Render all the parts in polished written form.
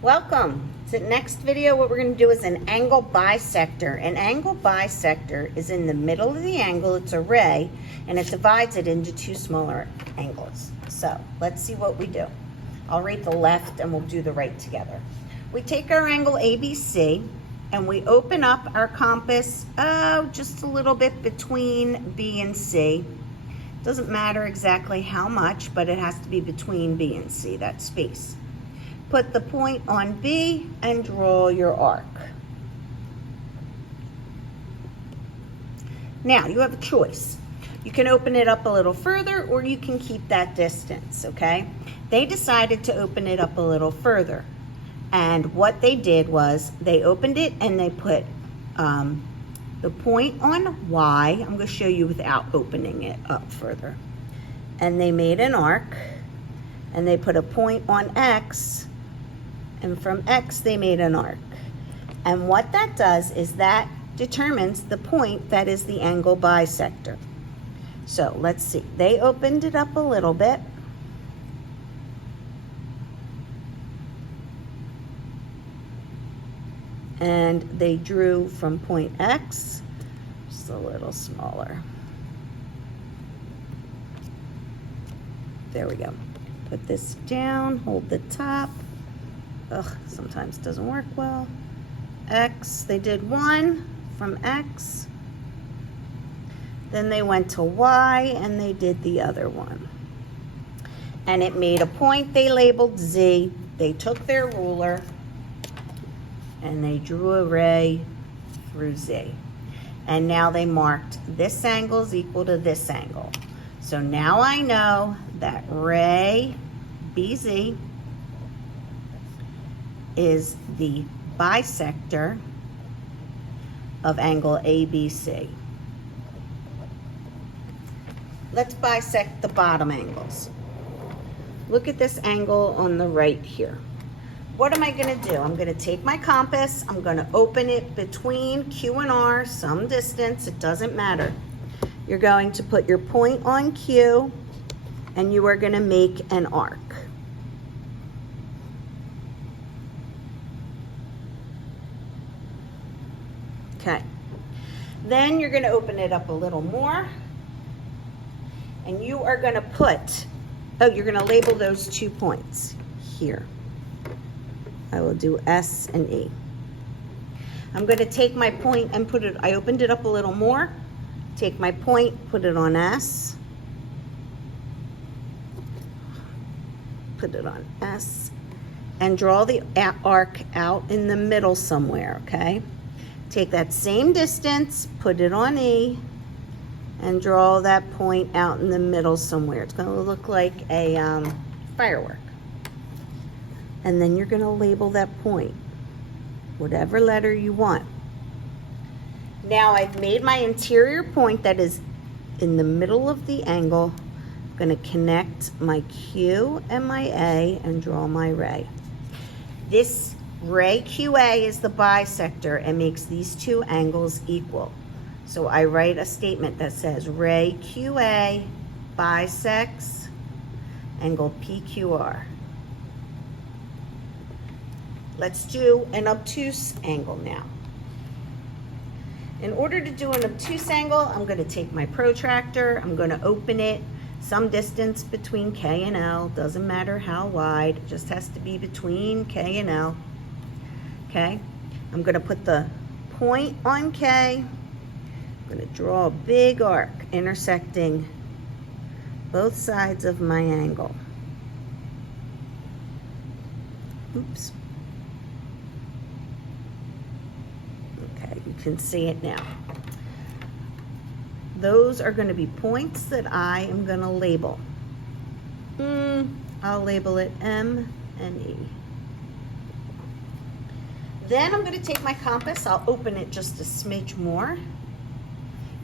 Welcome. So next video, what we're going to do is an angle bisector. An angle bisector is in the middle of the angle. It's a ray, and it divides it into two smaller angles. So let's see what we do. I'll write the left, and we'll do the right together. We take our angle ABC, and we open up our compass just a little bit between B and C. Doesn't matter exactly how much, but it has to be between B and C, that space. Put the point on B and draw your arc. Now, you have a choice. You can open it up a little further, or you can keep that distance, okay? They decided to open it up a little further. And what they did was they opened it and they put the point on Y. I'm going to show you without opening it up further. And they made an arc, and they put a point on X, and from X they made an arc. And what that does is that determines the point that is the angle bisector. So let's see, they opened it up a little bit. And they drew from point X, just a little smaller. There we go. Put this down, hold the top. Ugh, sometimes it doesn't work well. X, they did one from X. Then they went to Y and they did the other one. And it made a point they labeled Z. They took their ruler and they drew a ray through Z. And now they marked this angle is equal to this angle. So now I know that ray BZ is the bisector of angle ABC. Let's bisect the bottom angles. Look at this angle on the right here. What am I going to do? I'm going to take my compass, I'm going to open it between Q and R, some distance, it doesn't matter. You're going to put your point on Q, and you are going to make an arc. Okay. Then you're going to open it up a little more, and you are going to put, you're going to label those 2 points here. I will do S and E. I'm going to take my point and put it, I opened it up a little more, take my point, put it on S, put it on S, and draw the arc out in the middle somewhere, okay? Take that same distance, put it on E, and draw that point out in the middle somewhere. It's going to look like a firework. And then you're going to label that point, whatever letter you want. Now I've made my interior point that is in the middle of the angle. I'm going to connect my Q and my A and draw my ray. This ray QA is the bisector and makes these two angles equal. So I write a statement that says ray QA bisects angle PQR. Let's do an obtuse angle now. In order to do an obtuse angle, I'm going to take my protractor, I'm going to open it some distance between K and L, doesn't matter how wide, it just has to be between K and L. Okay, I'm going to put the point on K, I'm going to draw a big arc intersecting both sides of my angle. Oops. You can see it now. Those are going to be points that I am going to label. I'll label it M and E. Then I'm going to take my compass, I'll open it just a smidge more,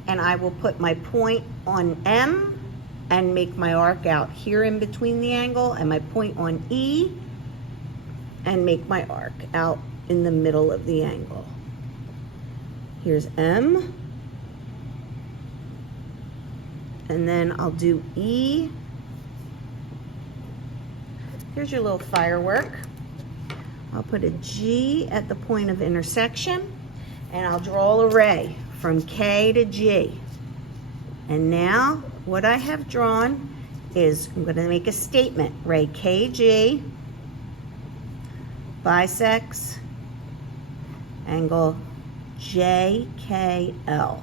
and I will put my point on M and make my arc out here in between the angle, and my point on E and make my arc out in the middle of the angle. Here's M, and then I'll do E. Here's your little firework. I'll put a G at the point of intersection, and I'll draw a ray from K to G. And now what I have drawn is, I'm going to make a statement. Ray KG bisects angle JKL.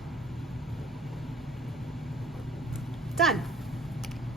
Done.